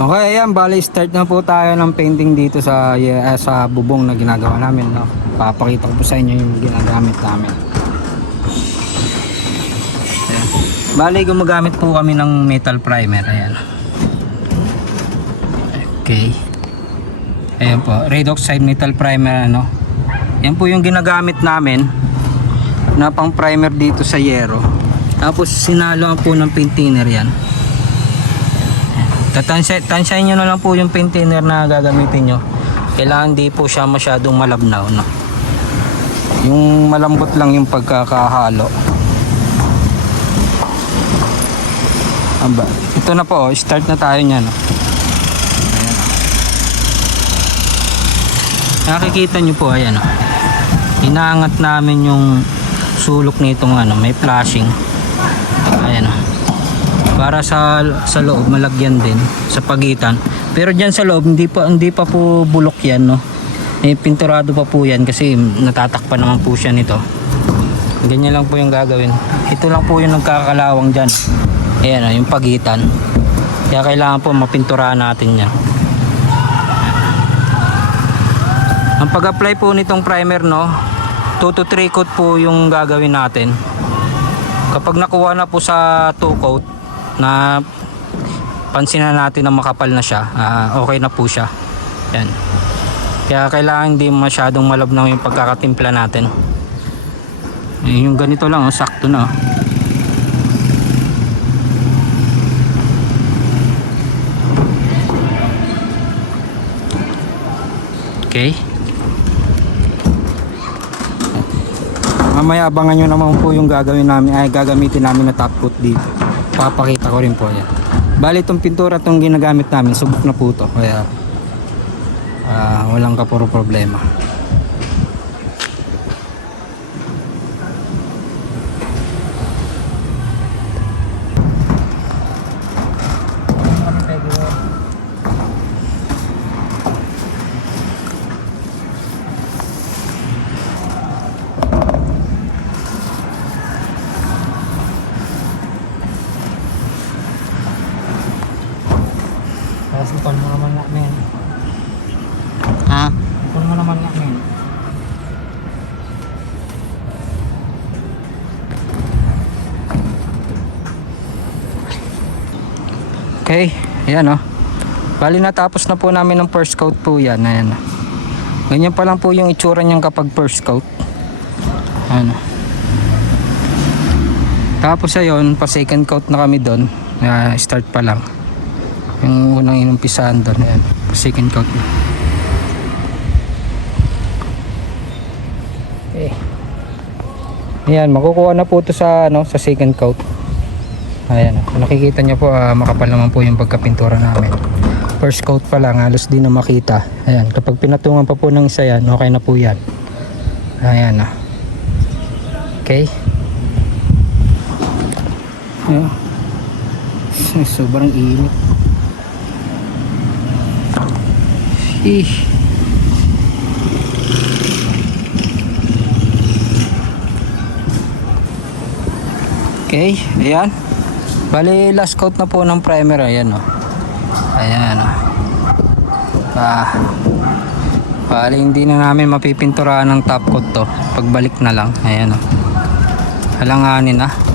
Okay, ayan, bali start na po tayo ng painting dito sa yeah, sa bubong na ginagawa namin, no. Papakita ko po sa inyo yung ginagamit namin. Ayan. Bali gumagamit po kami ng metal primer, ayan. Okay. Ayan po, red oxide metal primer ano. Yan po yung ginagamit namin na pang primer dito sa yero. Tapos sinalo po ng paint thinner yan. Tatansya, tansyahin nyo na lang po yung paint thinner na gagamitin nyo. Kailangan di po siya masyadong malabnaw. No? Yung malambot lang yung pagkakahalo. Aba, ito na po, oh, start na tayo niyan. No? Ayan, oh. Nakikita nyo po, ayan o. Inaangat namin yung sulok nitong ano, may flashing. Para sa sa loob malagyan din sa pagitan. Pero diyan sa loob hindi pa hindi pa po bulok 'yan no. Eh pinturado pa po 'yan kasi natatakpan naman po siya nito. Ganyan lang po yung gagawin. Ito lang po yung nagkakalawang diyan. Ayan o, yung pagitan. Kaya kailangan po mapinturahan natin 'yan. Ang pag-apply po nitong primer no, 2 to 3 coat po yung gagawin natin. Kapag nakuha na po sa 2 coat na pansin na natin na makapal na siya, ah, okay na po siya. Yan. Kaya kailangan hindi masyadong malabnaw yung pagkakatimpla natin. Yung ganito lang, oh, sakto na. oh. Okay. Mamaya abangan nyo naman po yung gagawin namin ay gagamitin namin na top coat dito. Papakita ko rin po yan. Bali itong pintura itong ginagamit namin, subok na po ito. Kaya ah, walang kapuro problema. Tapos mo naman nga men. Ha? Ipon mo naman nga men. Okay, ayan o. Bali natapos na po namin ng first coat po yan. Ayan. Ganyan pa lang po yung itsura niyan kapag first coat. Ano. Tapos ayun, pa second coat na kami doon. Na start pa lang. Yung unang inumpisahan doon, ayan. Second coat na. Okay. Ayan, makukuha na po ito sa, ano, sa second coat. Ayan, kung nakikita nyo po, ah, makapal naman po yung pagkapintura namin. First coat pa lang, halos di na makita. Ayan, kapag pinatungan pa po ng isa yan, okay na po yan. Ayan, ah. Okay. Ayan. Sobrang init. Ish. Okay, ayan. Bali, last coat na po ng primer. Ayan, oh. Ayan, oh. Ah. Bali, hindi na namin mapipinturahan ng top coat to. Pagbalik na lang. Ayan, oh. Halanganin na.